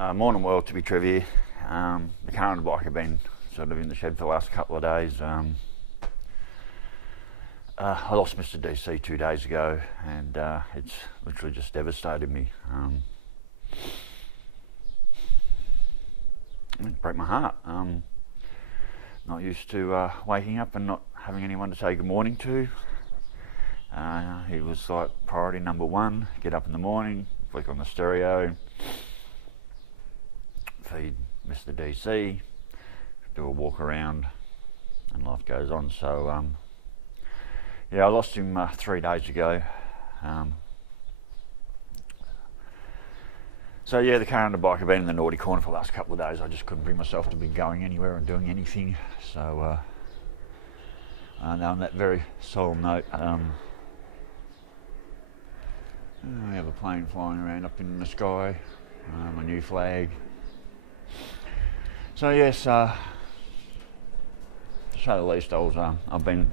Morning world, Hippy Trev here. The car and the bike have been sort of in the shed for the last couple of days. I lost Mr. DC 2 days ago, and it's literally just devastated me. It broke my heart. Not used to waking up and not having anyone to say good morning to. He was like priority number one. Get up in the morning, flick on the stereo, feed Mr. DC, do a walk around, and life goes on. So yeah, I lost him 3 days ago. So yeah, the car and the bike have been in the naughty corner for the last couple of days. I just couldn't bring myself to be going anywhere and doing anything. So now on that very solemn note, we have a plane flying around up in the sky, a new flag. So yes, to say the least, I've been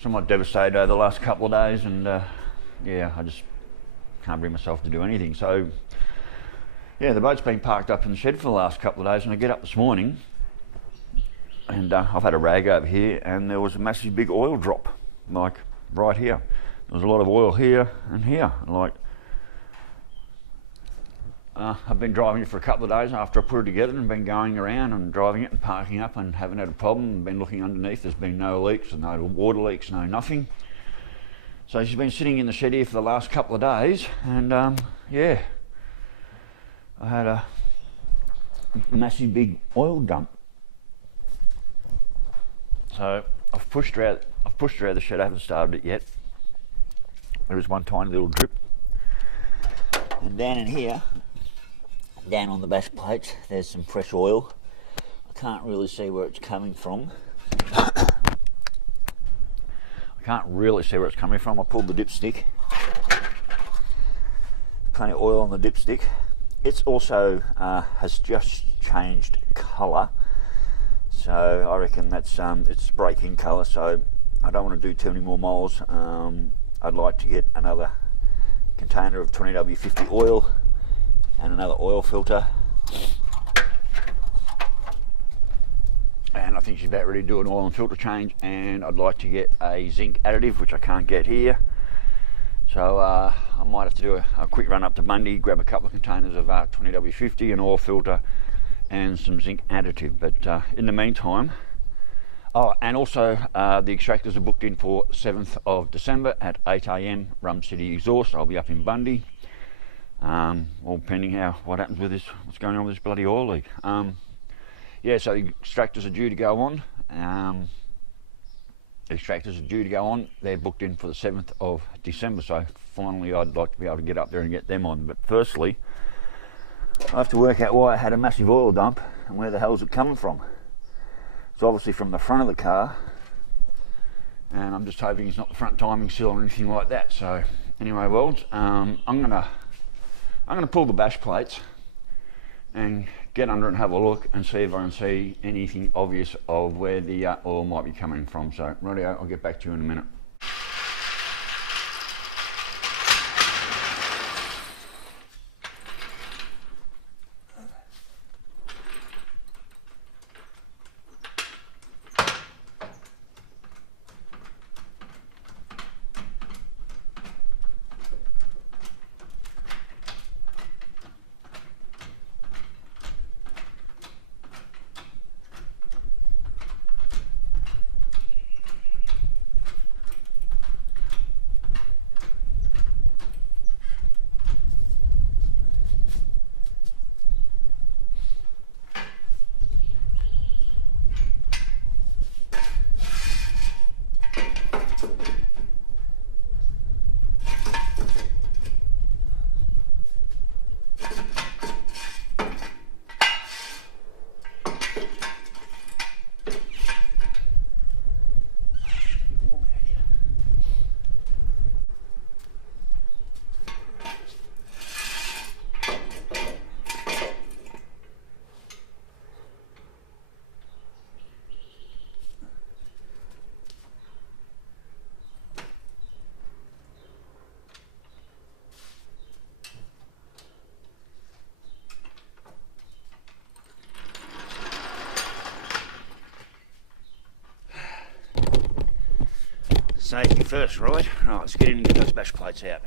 somewhat devastated over the last couple of days, and yeah, I just can't bring myself to do anything. So yeah, the boat's been parked up in the shed for the last couple of days, and I get up this morning and I've had a rag over here, and there was a massive big oil drop, like right here. There was a lot of oil here and here, and like I've been driving it for a couple of days after I put it together, and been going around and driving it and parking up and haven't had a problem. Been looking underneath, there's been no leaks, no water leaks, no nothing. So she's been sitting in the shed here for the last couple of days, and yeah, I had a massive big oil dump. So I've pushed her out of the shed. I haven't started it yet. There is one tiny little drip, and down in here, down on the bash plates, there's some fresh oil. I can't really see where it's coming from. I pulled the dipstick. Plenty of oil on the dipstick. It's also has just changed colour, so I reckon that's it's breaking colour. So I don't want to do too many more moles. I'd like to get another container of 20W50 oil and another oil filter, and I think she's about ready to do an oil and filter change. And I'd like to get a zinc additive, which I can't get here, so I might have to do a quick run up to Bundy, grab a couple of containers of 20W50, an oil filter and some zinc additive. But in the meantime, and also the extractors are booked in for 7th of December at 8 AM, Rum City Exhaust. I'll be up in Bundy, all pending what happens with this, what's going on with this bloody oil leak. Yeah, so the extractors are due to go on. They're booked in for the 7th of December, so finally I'd like to be able to get up there and get them on. But firstly, I have to work out why I had a massive oil dump and where the hell's it coming from. It's obviously from the front of the car, and I'm just hoping it's not the front timing seal or anything like that. So anyway, worlds, I'm gonna pull the bash plates and get under and have a look and see if I can see anything obvious of where the oil might be coming from. So rightio, I'll get back to you in a minute. Safety first, right? Right, let's get in and get those bash plates out.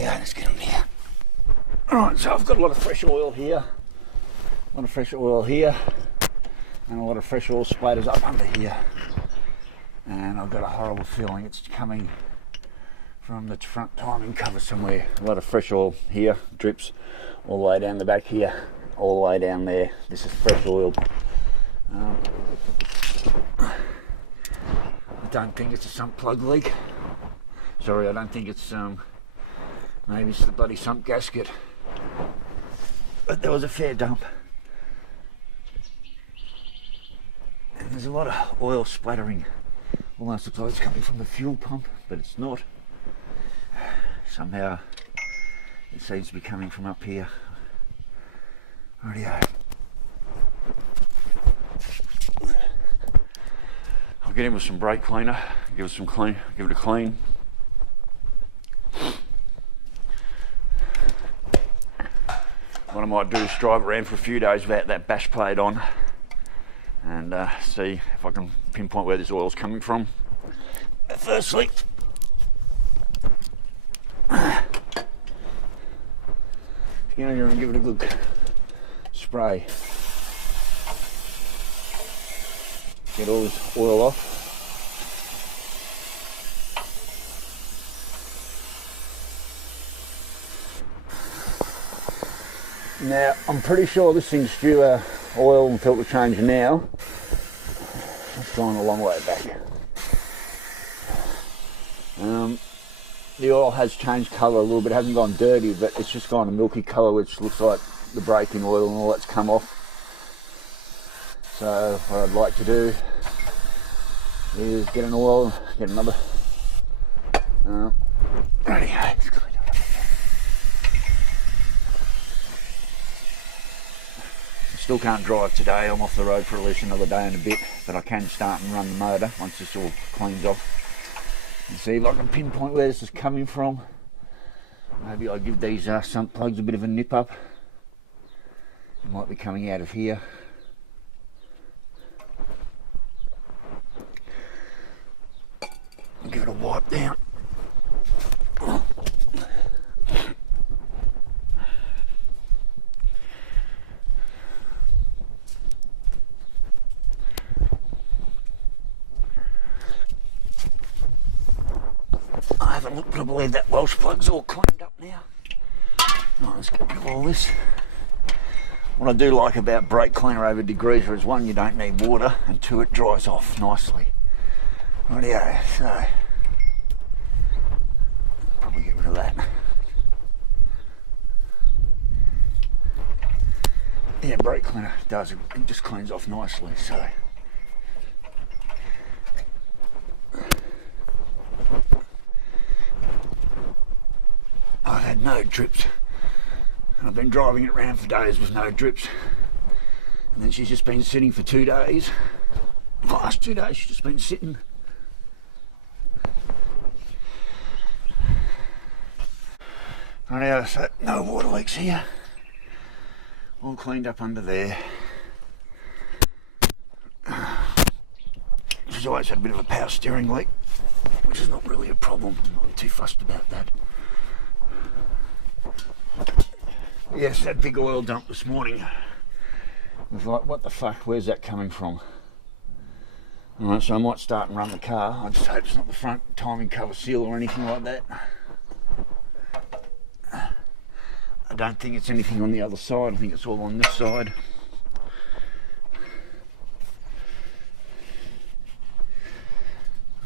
Let's get them here. Alright, so I've got a lot of fresh oil here, and a lot of fresh oil splatters up under here. And I've got a horrible feeling it's coming from the front timing cover somewhere. A lot of fresh oil here, drips all the way down the back here, all the way down there. This is fresh oil. I don't think it's a sump plug leak. Sorry, I don't think it's maybe it's the bloody sump gasket. But there was a fair dump. And there's a lot of oil splattering. Almost looks like it's coming from the fuel pump, but it's not. Somehow it seems to be coming from up here. Rightio. I'll get in with some brake cleaner, give it a clean. What I might do is drive around for a few days without that bash plate on and see if I can pinpoint where this oil's coming from. Firstly, get in here and give it a good spray. Get all this oil off. Now, I'm pretty sure this thing's due a oil and filter change now. It's gone a long way back. The oil has changed colour a little bit. It hasn't gone dirty, but it's just gone a milky colour, which looks like the braking oil and all that's come off. So what I'd like to do is get an oil, get another. Still can't drive today. I'm off the road for at least another day and a bit, but I can start and run the motor once this all cleans off and see if I can pinpoint where this is coming from. Maybe I'll give these sump plugs a bit of a nip up. It might be coming out of here. I'll give it a wipe down. I haven't looked, but I believe that Welsh plug's all cleaned up now. Right, let's get rid of all this. What I do like about brake cleaner over degreaser is one, you don't need water, and two, it dries off nicely. Rightio, so probably get rid of that. Yeah, brake cleaner does, it just cleans off nicely, so. I've had no drips. I've been driving it around for days with no drips. And then she's just been sitting for 2 days. The last 2 days she's just been sitting. Right, so no water leaks here. All cleaned up under there. She's always had a bit of a power steering leak, which is not really a problem. I'm not too fussed about that. Yes, that big oil dump this morning. I was like, what the fuck, where's that coming from? Alright, so I might start and run the car. I just hope it's not the front timing cover seal or anything like that. I don't think it's anything on the other side. I think it's all on this side.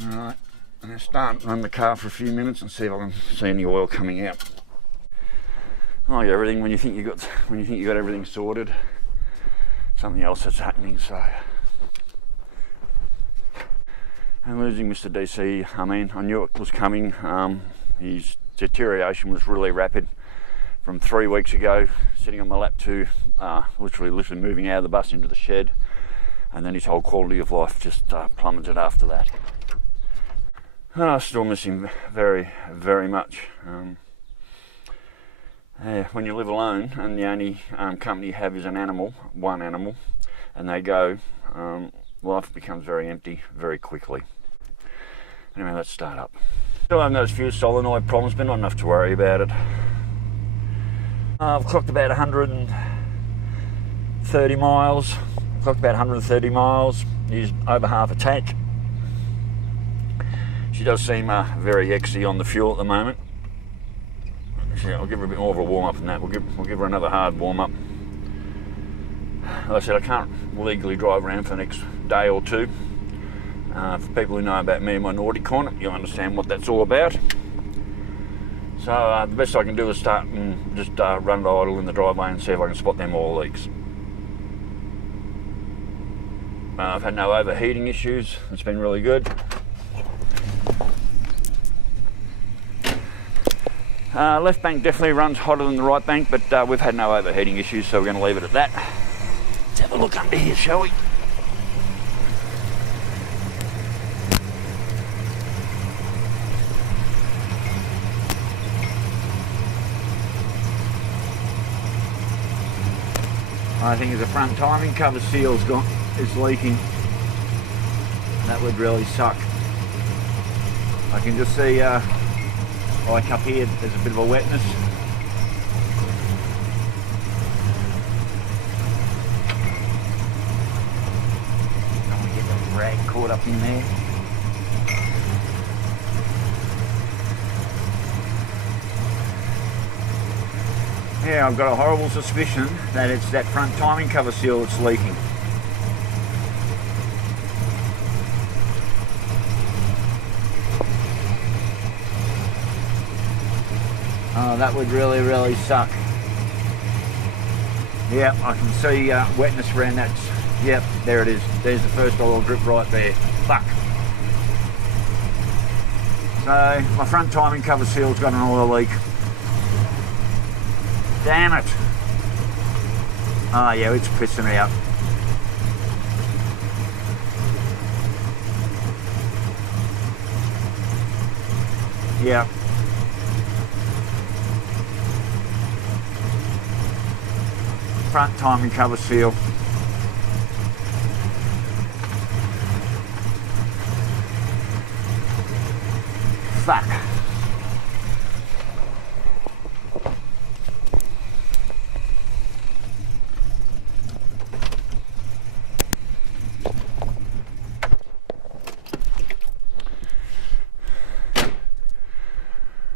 Alright, I'm going to start and run the car for a few minutes and see if I can see any oil coming out. Like everything, when you think you got everything sorted, something else is happening. So, and losing Mr. DC, I knew it was coming. His deterioration was really rapid. From 3 weeks ago, sitting on my lap, to literally moving out of the bus into the shed, and then his whole quality of life just plummeted after that. I still miss him very, very much. When you live alone and the only company you have is one animal, and they go, life becomes very empty very quickly. Anyway, let's start up. Still have those few solenoid problems, but not enough to worry about it. I've clocked about 130 miles. Used over half a tank. She does seem very exy on the fuel at the moment. So I'll give her a bit more of a warm up than that. We'll give her another hard warm up. Like I said, I can't legally drive around for the next day or two. For people who know about me and my naughty corner, you'll understand what that's all about. So the best I can do is start and just run it idle in the driveway and see if I can spot them oil leaks. I've had no overheating issues. It's been really good. Left bank definitely runs hotter than the right bank, but we've had no overheating issues, so we're going to leave it at that. Let's have a look under here, shall we? I think the front timing cover seal's is leaking. That would really suck. I can just see, like up here, there's a bit of a wetness. Don't want to get the rag caught up in there. Yeah, I've got a horrible suspicion that it's that front timing cover seal that's leaking. Oh, that would really, really suck. Yeah, I can see wetness around that. Yep, there it is. There's the first oil drip right there. Fuck. So, my front timing cover seal's got an oil leak. Damn it. Oh yeah, it's pissing me out. Yeah. Front timing cover seal. Fuck.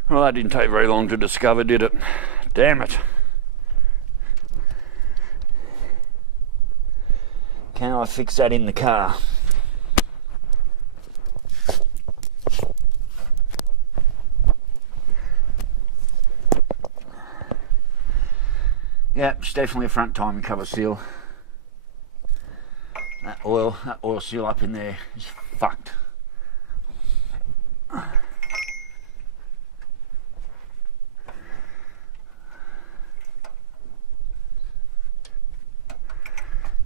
Well, that didn't take very long to discover, did it? Damn it. Can I fix that in the car? Yeah, it's definitely a front timing cover seal. That oil seal up in there is fucked.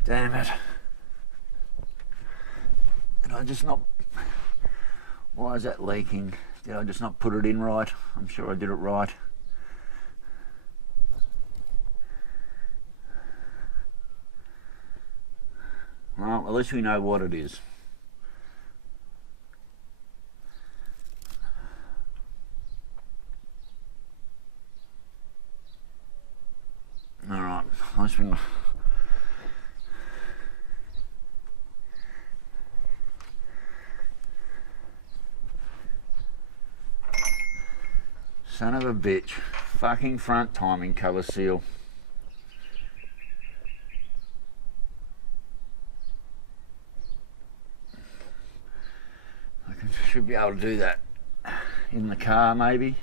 Damn it. Did I just not... Why is that leaking? Did I just not put it in right? I'm sure I did it right. Well, at least we know what it is. Alright, at least we know. Son of a bitch. Fucking front timing cover seal. Should be able to do that in the car maybe.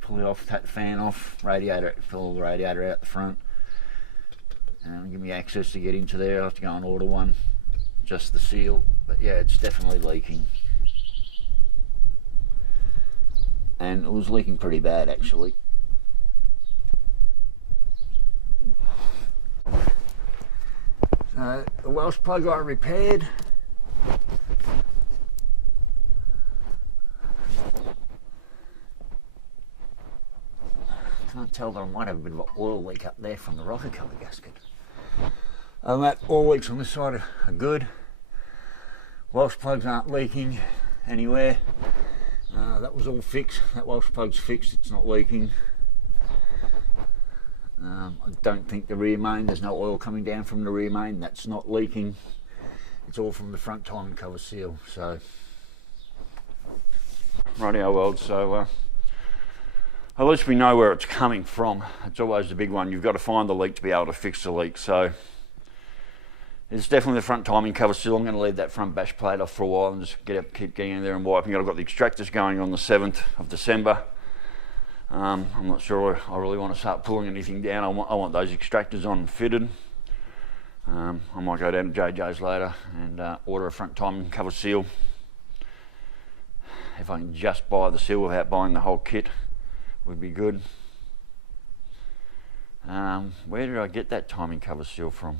Pull it off, take the fan off, radiator, pull the radiator out the front, and give me access to get into there. I have to go and order one, just the seal. But yeah, it's definitely leaking, and it was leaking pretty bad actually. So the Welsh plug I repaired. Can't tell that I might have a bit of an oil leak up there from the rocker cover gasket. That oil leaks on this side are good. Welsh plugs aren't leaking anywhere. That was all fixed. That Welsh plug's fixed, it's not leaking. I don't think the rear main, there's no oil coming down from the rear main, that's not leaking. It's all from the front timing cover seal. So rightio, Weld, so at least we know where it's coming from. It's always the big one. You've got to find the leak to be able to fix the leak. So it's definitely the front timing cover seal. I'm going to leave that front bash plate off for a while and just keep getting in there and wiping it. I've got the extractors going on the 7th of December. I'm not sure I really want to start pulling anything down. I want those extractors on and fitted. I might go down to JJ's later and order a front timing cover seal. If I can just buy the seal without buying the whole kit, would be good. Where did I get that timing cover seal from?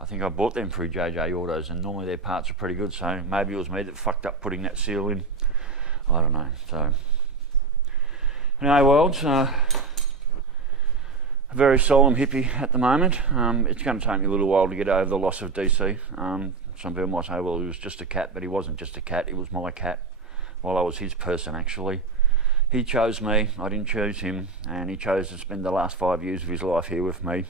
I think I bought them through JJ Autos, and normally their parts are pretty good, so maybe it was me that fucked up putting that seal in. I don't know. So anyway, Welds, a very solemn hippie at the moment. It's going to take me a little while to get over the loss of DC. Some people might say, well, he was just a cat, but he wasn't just a cat, he was my cat. Well, I was his person actually. He chose me, I didn't choose him, and he chose to spend the last 5 years of his life here with me.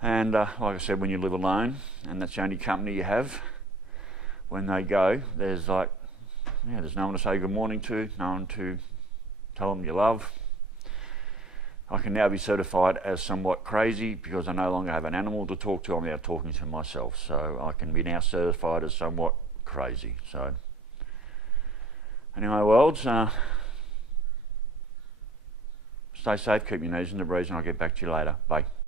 And like I said, when you live alone, and that's the only company you have, when they go, there's no one to say good morning to, no one to tell them you love. I can now be certified as somewhat crazy because I no longer have an animal to talk to, I'm now talking to myself. So I can be now certified as somewhat crazy. So anyway, Welds, stay safe, keep your knees in the breeze, and I'll get back to you later. Bye.